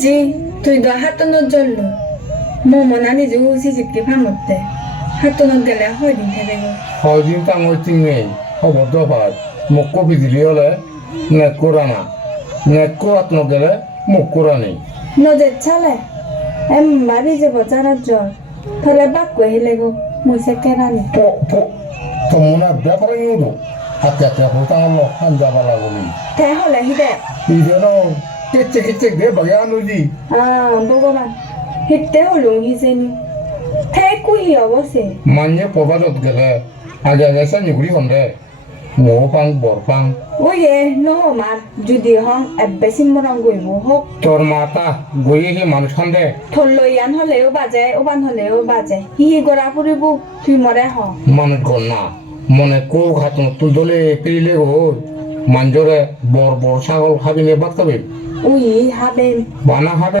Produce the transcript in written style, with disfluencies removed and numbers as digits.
জি তুই তো হাতনত জ্বললো মনা নিজে হুসি চিকি ফামতে হাতনত গেলে হয় দিন থেকে গো হয়দিন টাঙর তিঙে খবর দফাত মুখ বিজলি হলে নেট কোরানা নেট কোরাত নগেলে মুখ কোরানি নজর চালে বাড়ি যাব জানার জ্বর তাহলে বাক কহিলে গো মুসে কেরানি তোমরা ব্যাপারে নিউদো হাতে হাতে হোতাঙলো হানজাবালা গলি তাই হলে হিদে ইদেন কেচে কেচে দে বাগানুজি ভগবান হিতে হলুম হিসেনি তাই কুহি অবশ্যে মান্য প্রবাদত গেলে আগে আগে সানিগুড়ি হন্দে মো পাং বর পাং ওয়ে নহমার যদি হং বেশি মরং গইব হোক তোর মাতা গইয়ে হি মানুষ হন্দে থলইয়ান হলেও বাজে ওবান হলেও বাজে হি গড়া ফুরিব তুই মরে হ মানুষ গল না মনে কো ঘাত তুল দলে পেরিলে গো মাঞ্জরে বর বর ছাগল খাবিনে বাতকাবে উই হাবেন বানা হাবে